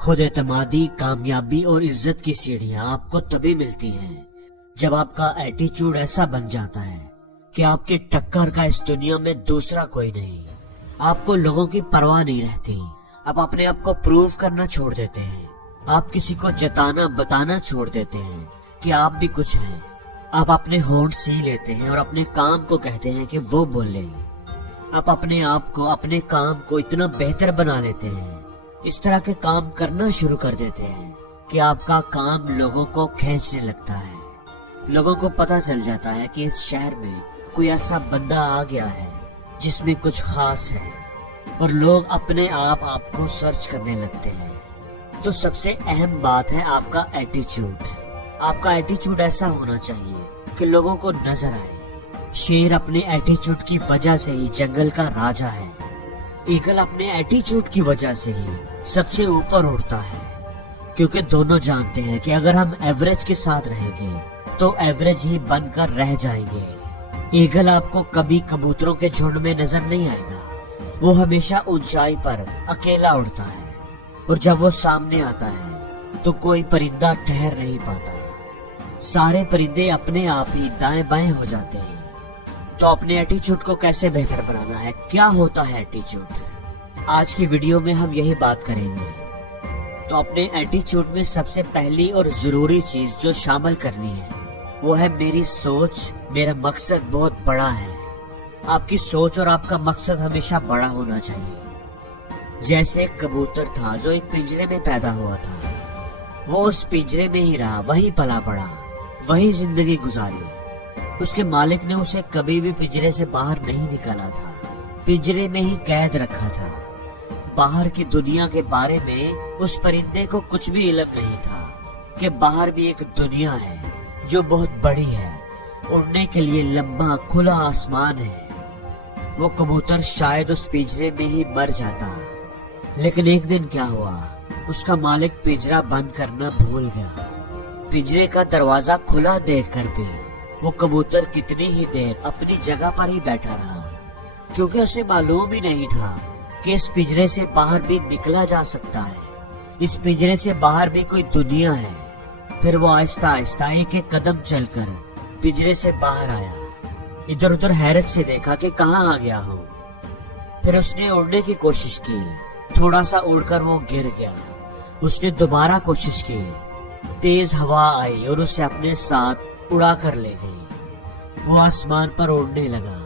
خود اعتمادی، کامیابی اور عزت کی سیڑھیاں آپ کو تبھی ملتی ہیں جب آپ کا ایٹیچیوڈ ایسا بن جاتا ہے کہ آپ کی ٹکر کا اس دنیا میں دوسرا کوئی نہیں۔ آپ کو لوگوں کی پرواہ نہیں رہتی، آپ اپنے آپ کو پروو کرنا چھوڑ دیتے ہیں، آپ کسی کو جتانا بتانا چھوڑ دیتے ہیں کہ آپ بھی کچھ ہیں۔ آپ اپنے ہونٹ سی لیتے ہیں اور اپنے کام کو کہتے ہیں کہ وہ بولے۔ آپ اپنے آپ کو، اپنے کام کو اتنا بہتر بنا لیتے ہیں، اس طرح کے کام کرنا شروع کر دیتے ہیں کہ آپ کا کام لوگوں کو کھینچنے لگتا ہے۔ لوگوں کو پتہ چل جاتا ہے کہ اس شہر میں کوئی ایسا بندہ آ گیا ہے جس میں کچھ خاص ہے، اور لوگ اپنے آپ کو سرچ کرنے لگتے ہیں۔ تو سب سے اہم بات ہے آپ کا ایٹیچیوڈ۔ آپ کا ایٹیچیوڈ ایسا ہونا چاہیے کہ لوگوں کو نظر آئے۔ شیر اپنے ایٹیچیوڈ کی وجہ سے ہی جنگل کا راجا ہے۔ ایگل اپنے ایٹیچیوڈ کی وجہ سے ہی سب سے اوپر اڑتا ہے، کیونکہ دونوں جانتے ہیں کہ اگر ہم ایوریج کے ساتھ رہیں گے تو ایوریج ہی بن کر رہ جائیں گے۔ ایگل آپ کو کبھی کبوتروں کے جھنڈ میں نظر نہیں آئے گا، وہ ہمیشہ اونچائی پر اکیلا اڑتا ہے، اور جب وہ سامنے آتا ہے تو کوئی پرندہ ٹھہر نہیں پاتا۔ سارے پرندے اپنے آپ ہی دائیں بائیں ہو جاتے ہیں۔ تو اپنے ایٹیچیوڈ کو کیسے بہتر بنانا ہے؟ کیا ہوتا ہے ایٹیچیوڈ؟ آج کی ویڈیو میں ہم یہی بات کریں گے۔ تو اپنے ایٹیچیوڈ میں سب سے پہلی اور ضروری چیز جو شامل کرنی ہے وہ ہے میری سوچ، میرا مقصد بہت بڑا ہے۔ آپ کی سوچ اور آپ کا مقصد ہمیشہ بڑا ہونا چاہیے۔ جیسے ایک کبوتر تھا جو ایک پنجرے میں پیدا ہوا تھا، وہ اس پنجرے میں ہی رہا، وہی پلا پڑا، وہی زندگی گزاری۔ اس کے مالک نے اسے کبھی بھی پنجرے سے باہر نہیں نکالا تھا، پنجرے میں ہی قید رکھا تھا۔ باہر کی دنیا کے بارے میں اس پرندے کو کچھ بھی علم نہیں تھا کہ باہر بھی ایک دنیا ہے جو بہت بڑی ہے، اڑنے کے لیے لمبا کھلا آسمان ہے۔ وہ کبوتر شاید اس پنجرے میں ہی مر جاتا، لیکن ایک دن کیا ہوا، اس کا مالک پنجرا بند کرنا بھول گیا۔ پنجرے کا دروازہ کھلا دیکھ کر بھی وہ کبوتر کتنی ہی دیر اپنی جگہ پر ہی بیٹھا رہا، کیونکہ اسے معلوم ہی نہیں تھا کہ اس پنجرے سے باہر بھی نکلا جا سکتا ہے، اس پنجرے سے باہر بھی کوئی دنیا ہے۔ پھر وہ آہستہ آہستہ ایک ایک قدم چل کر پنجرے سے باہر آیا، ادھر ادھر حیرت سے دیکھا کہ کہاں آ گیا ہوں۔ پھر اس نے اڑنے کی کوشش کی، تھوڑا سا اڑ کر وہ گر گیا۔ اس نے دوبارہ کوشش کی، تیز ہوا آئی اور اسے اپنے ساتھ اڑا کر لے گئی۔ وہ آسمان پر اڑنے لگا۔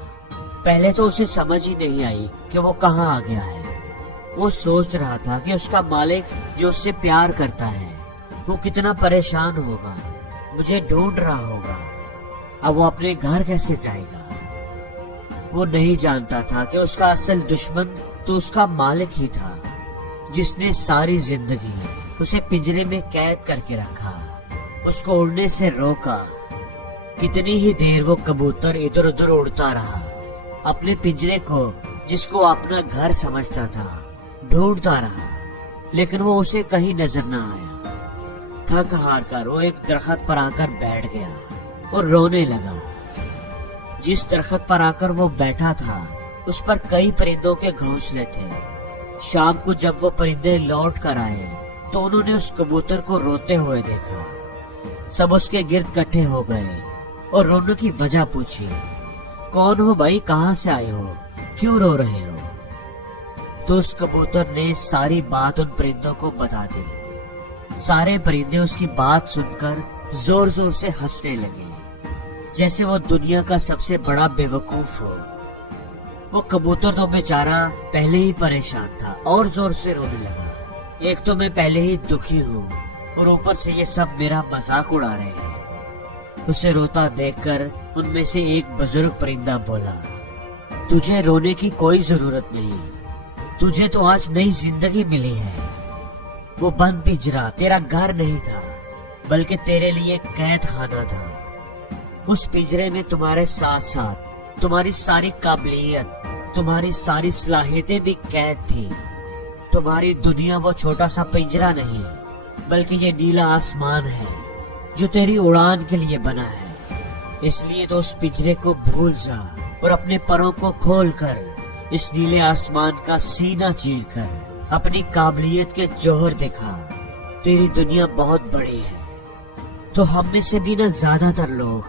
پہلے تو اسے سمجھ ہی نہیں آئی کہ وہ کہاں آ گیا ہے۔ وہ سوچ رہا تھا کہ اس کا مالک جو اس سے پیار کرتا ہے وہ کتنا پریشان ہوگا، مجھے ڈھونڈ رہا ہوگا، اب وہ اپنے گھر کیسے جائے گا۔ وہ نہیں جانتا تھا کہ اس کا اصل دشمن تو اس کا مالک ہی تھا، جس نے ساری زندگی اسے پنجرے میں قید کر کے رکھا، اس کو اڑنے سے روکا۔ کتنی ہی دیر وہ کبوتر ادھر ادھر اڑتا رہا، اپنے پنجرے کو جس کو اپنا گھر سمجھتا تھا ڈھونڈتا رہا، لیکن وہ اسے کہیں نظر نہ آیا۔ تھک ہار کر وہ ایک درخت پر آ کر بیٹھ گیا اور رونے لگا۔ جس درخت پر آ کر وہ بیٹھا تھا اس پر کئی پرندوں کے گھونسلے تھے۔ شام کو جب وہ پرندے لوٹ کر آئے تو انہوں نے اس کبوتر کو روتے ہوئے دیکھا۔ سب اس کے گرد کٹھے ہو گئے اور رونے کی وجہ پوچھی، کون ہو بھائی، کہاں سے آئے ہو، کیوں رو رہے ہو؟ تو اس کبوتر نے ساری بات ان پرندوں کو بتا دی۔ سارے پرندے اس کی بات سن کر زور زور سے ہنسنے لگے، جیسے وہ دنیا کا سب سے بڑا بے وقوف ہو۔ وہ کبوتر تو بیچارہ پہلے ہی پریشان تھا اور زور سے رونے لگا۔ ایک تو میں پہلے ہی دکھی ہوں اور اوپر سے یہ سب میرا مذاق اڑا رہے ہیں۔ اسے روتا دیکھ کر ان میں سے ایک بزرگ پرندہ بولا، تجھے رونے کی کوئی ضرورت نہیں، تجھے تو آج نئی زندگی ملی ہے۔ وہ بند پنجرا تیرا گھر نہیں تھا، بلکہ تیرے لیے قید خانہ تھا۔ اس پنجرے میں تمہارے ساتھ ساتھ تمہاری ساری قابلیت، تمہاری ساری صلاحیتیں بھی قید تھی۔ تمہاری دنیا وہ چھوٹا سا پنجرا نہیں، بلکہ یہ نیلا آسمان ہے جو تیری اڑان کے لیے بنا ہے۔ اس لیے تو اس پنجرے کو بھول جا اور اپنے پروں کو کھول کر اس نیلے آسمان کا سینہ چیر کر اپنی قابلیت کے جوہر دکھا. تیری دنیا بہت بڑی ہے. تو ہم میں سے بھی نہ زیادہ تر لوگ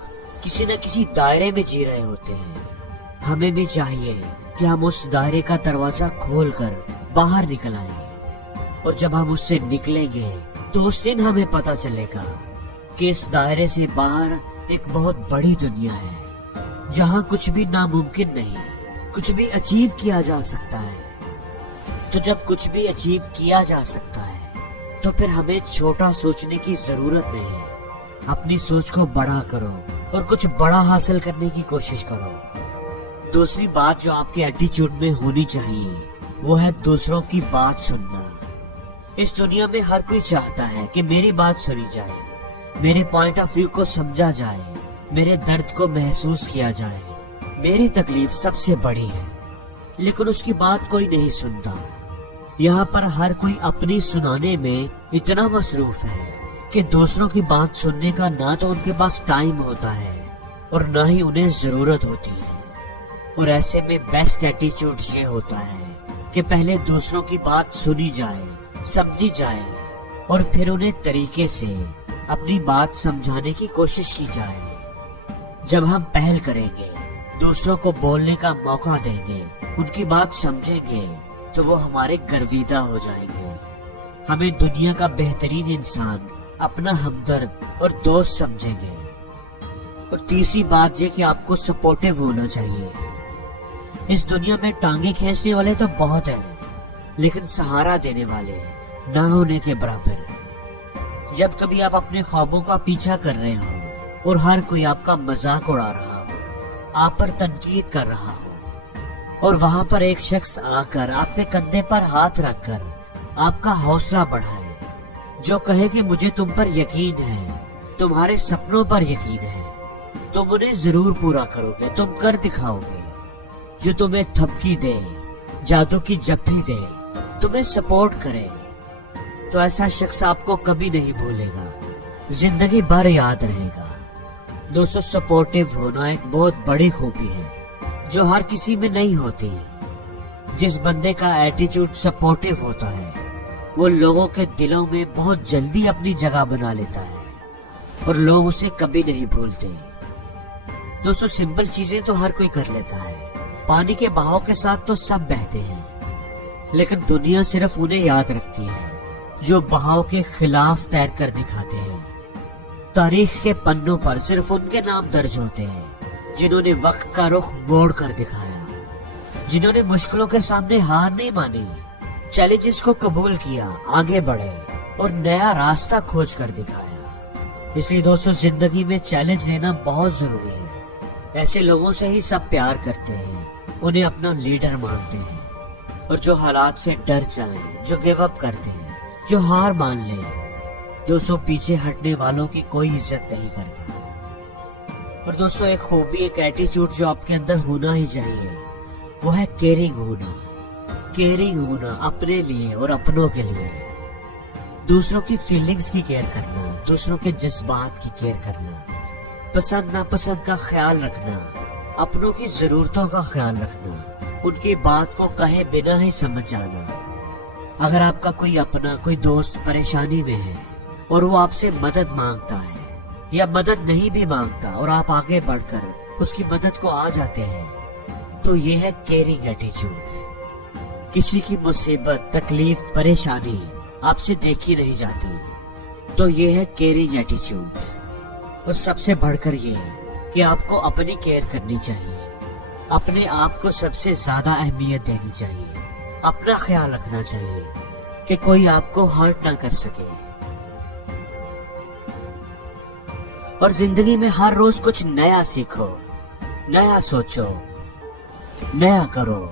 کسی نہ کسی دائرے میں جی رہے ہوتے ہیں. ہمیں بھی چاہیے کہ ہم اس دائرے کا دروازہ کھول کر باہر نکل آئیں. اور جب ہم اس سے نکلیں گے تو اس دن ہمیں پتہ چلے گا کہ اس دائرے سے باہر ایک بہت بڑی دنیا ہے جہاں کچھ بھی ناممکن نہیں, کچھ بھی اچیو کیا جا سکتا ہے. تو جب کچھ بھی اچیو کیا جا سکتا ہے تو پھر ہمیں چھوٹا سوچنے کی ضرورت نہیں. اپنی سوچ کو بڑا کرو اور کچھ بڑا حاصل کرنے کی کوشش کرو. دوسری بات جو آپ کے ایٹیچیوڈ میں ہونی چاہیے وہ ہے دوسروں کی بات سننا. اس دنیا میں ہر کوئی چاہتا ہے کہ میری بات سنی جائے, میرے پوائنٹ آف ویو کو سمجھا جائے, میرے درد کو محسوس کیا جائے. میری تکلیف سب سے بڑی ہے لیکن اس کی بات کوئی نہیں سنتا. یہاں پر ہر کوئی اپنی سنانے میں اتنا مصروف ہے کہ دوسروں کی بات سننے کا نہ تو ان کے پاس ٹائم ہوتا ہے اور نہ ہی انہیں ضرورت ہوتی ہے. اور ایسے میں بیسٹ ایٹیچیوڈ یہ ہوتا ہے کہ پہلے دوسروں کی بات سنی جائے, سمجھی جائے اور پھر انہیں طریقے سے اپنی بات سمجھانے کی کوشش کی جائے. جب ہم پہل کریں گے, دوسروں کو بولنے کا موقع دیں گے, ان کی بات سمجھیں گے تو وہ ہمارے گرویدہ ہو جائیں گے. ہمیں دنیا کا بہترین انسان اپنا ہمدرد اور دوست سمجھیں گے. اور تیسری بات یہ کہ آپ کو سپورٹیو ہونا چاہیے. اس دنیا میں ٹانگیں کھینچنے والے تو بہت ہیں لیکن سہارا دینے والے نہ ہونے کے برابر. جب کبھی آپ اپنے خوابوں کا پیچھا کر رہے ہو اور ہر کوئی آپ کا مذاق اڑا رہا ہو, آپ پر تنقید کر رہا ہو, اور وہاں پر ایک شخص آ کر آپ کے کندھے پر ہاتھ رکھ کر آپ کا حوصلہ بڑھائے, جو کہے کہ مجھے تم پر یقین ہے, تمہارے سپنوں پر یقین ہے, تم انہیں ضرور پورا کرو گے, تم کر دکھاؤ گے, جو تمہیں تھپکی دے, جادو کی جپھی دے, تمہیں سپورٹ کرے, تو ایسا شخص آپ کو کبھی نہیں بھولے گا, زندگی بھر یاد رہے گا. دوستو, سپورٹیو ہونا ایک بہت بڑی خوبی ہے جو ہر کسی میں نہیں ہوتی. جس بندے کا ایٹیچیوڈ سپورٹیو ہوتا ہے وہ لوگوں کے دلوں میں بہت جلدی اپنی جگہ بنا لیتا ہے اور لوگ اسے کبھی نہیں بھولتے. دوستو, سمپل چیزیں تو ہر کوئی کر لیتا ہے. پانی کے بہاؤ کے ساتھ تو سب بہتے ہیں لیکن دنیا صرف انہیں یاد رکھتی ہے جو بہاؤ کے خلاف تیر کر دکھاتے ہیں. تاریخ کے پنوں پر صرف ان کے نام درج ہوتے ہیں جنہوں نے وقت کا رخ موڑ کر دکھایا, جنہوں نے مشکلوں کے سامنے ہار نہیں مانی, چیلنجز کو قبول کیا, آگے بڑھے اور نیا راستہ کھوج کر دکھایا. اس لیے دوستو, زندگی میں چیلنج لینا بہت ضروری ہے. ایسے لوگوں سے ہی سب پیار کرتے ہیں, انہیں اپنا لیڈر مانتے ہیں, اور جو حالات سے ڈر جائیں, جو گیو اپ کرتے ہیں, جو ہار مان لیں. دوستو, پیچھے ہٹنے والوں کی کوئی عزت نہیں کرتا. اور دوستو, ایک خوبی, ایک ایٹیچیوڈ جو آپ کے اندر ہونا ہی چاہیے وہ ہے کیئرنگ ہونا. کیئرنگ ہونا اپنے لیے اور اپنوں کے لیے. دوسروں کی فیلنگز کی کیئر کرنا, دوسروں کے جذبات کی کیئر کرنا, پسند ناپسند کا خیال رکھنا, اپنوں کی ضرورتوں کا خیال رکھنا, ان کی بات کو کہے بنا ہی سمجھ جانا. اگر آپ کا کوئی اپنا, کوئی دوست پریشانی میں ہے اور وہ آپ سے مدد مانگتا ہے یا مدد نہیں بھی مانگتا اور آپ آگے بڑھ کر اس کی مدد کو آ جاتے ہیں, تو یہ ہے کیئرنگ ایٹیچیوڈ. کسی کی مصیبت, تکلیف, پریشانی آپ سے دیکھی نہیں جاتی, تو یہ ہے کیئرنگ ایٹیچیوڈ. اور سب سے بڑھ کر یہ کہ آپ کو اپنی کیئر کرنی چاہیے, اپنے آپ کو سب سے زیادہ اہمیت دینی چاہیے, اپنا خیال رکھنا چاہیے کہ کوئی آپ کو ہرٹ نہ کر سکے. اور زندگی میں ہر روز کچھ نیا سیکھو, نیا سوچو, نیا کرو.